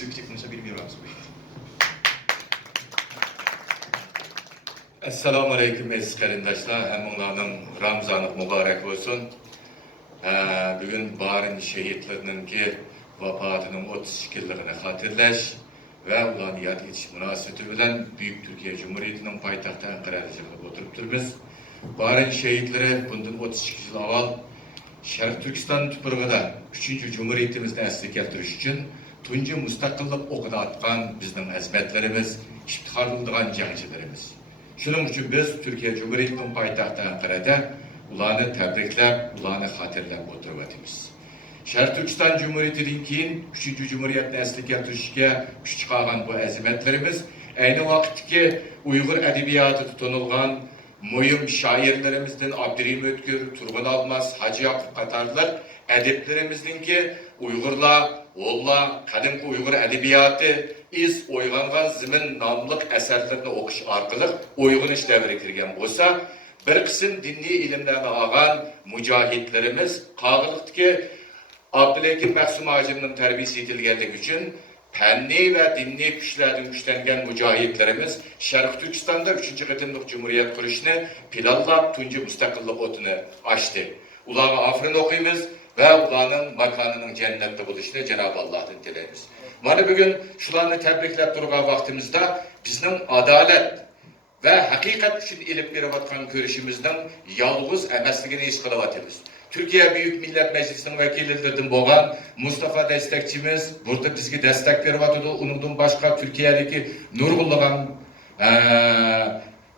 Çıkmışa bilmiyoruz. Assalamu alaikum aziz qarindoshlar, hammalarning Ramazoni muborak bo'lsin. Bugun barin shahidlarninki vafotining 32-yilligini xotirlash va ularni yod etish munosabati bilan Buyuk Turkiya Cumhuriyetining poytaxti Anqarada yig'ilib o'tirib turibmiz. Barin shahidlari bundan 32 yil avval Sharq Turkiston tuprog'ida 3-Cumhuriyetimizni asliga keltirish uchun tunji mustaqillik o'qida atgan bizning azmatlarimiz, iftixor qiladigan jangchilarimiz. Shuning uchun biz Türkiye Cumhuriyeti'nin paytaxtı Ankara'da ularni tabriklab, ularni xotirlab o'tiryapmiz. Sharq Turkiston Cumhuriyeti'nin keyin 3-Cumhuriyetni asliga keltirishga kuch chiqargan bu azimatlarimiz ayni vaqtdagi Uyg'ur adabiyoti tutunilgan muhim shoirlarimizdan Abdurahim O'tkir, Turg'un Almas, Hacı Yaqub qatorlar adiblarimizningki Uyg'urlar, Oğullar, qadimki Uyg'ur adabiyoti iz o'yg'ongan zimin nomliq asarlarni o'qish orqali uyg'onish davriga kirgan bo'lsa, bir qism diniy ilmlarni olgan mujohidlarimiz Qog'iliqdagi Abdulakim Maqsum Hojimning tarbiyasi etilganligi uchun fanniy va diniy kuchlardan kuchlangan mujohidlarimiz Sharq Turkistonda 3-qatimliq Cumhuriyet qurishni planlab tunji mustaqillik o'tini ochdi. Ularga afrin o'qiymiz ve ularning makonining jannatda bo'lishini Cenab-ı Allah'tan tilaymiz. Mana bugün shularni tabriklab turgan vaqtimizda bizning adolat ve haqiqat uchun ilib berayotgan ko'rishimizning yolg'iz emasligini his qilyapmiz. Türkiye Büyük Millet Meclisi'nin vekillerinden bo'lgan Mustafa destekçimiz burada bizga destek beryapti. Uningdan boshqa Türkiye'deki nurg'unlagan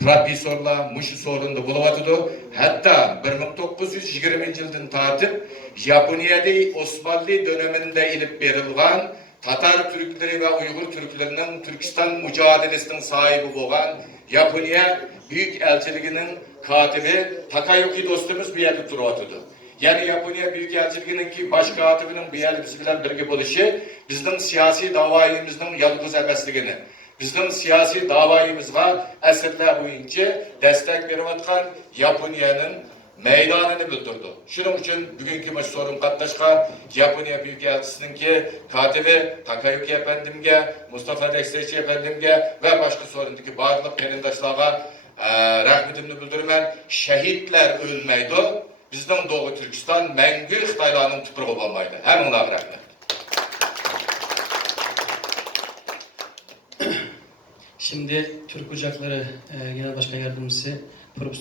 professorlar mushu sorunda bo'lyapti. Hatta 1920 yıldan tartib Japoniyada Osmanlı döneminde ilip berilgan Tatar Türkleri ve Uygur Türklerinin Türkistan mücadelesinin sahibi olan Japoniya Büyük Elçiliğinin katibi Takayuki dostumuz bir yerde duruyordu. Yani Japoniya Büyük Elçiliğinin ki baş katibinin bir yerde biz bilen birge buluşu bizden siyasi davayımızın yalnız emesliğini bizden siyasi davayımızga əsrlər boyunca destek verivatkan Japoniya'nın meydanını bildirdi. Şunun için bugünkü sorun katlaşkan Japoniya Büyük Elçisi'nin ki katibi Takayuki Efendim'e, Mustafa Destekçi Efendim'e ve başka sorundaki barlık yanındaşlarına rahmetimni bildirmen. Şehitler ölmeydi. Bizden Doğu Türkistan məngü Xitaylarının tuturuğu olmaydı. Hemen ona rahmet. Şimdi Türk Ocakları Genel Başkan Yardımcısı Profesör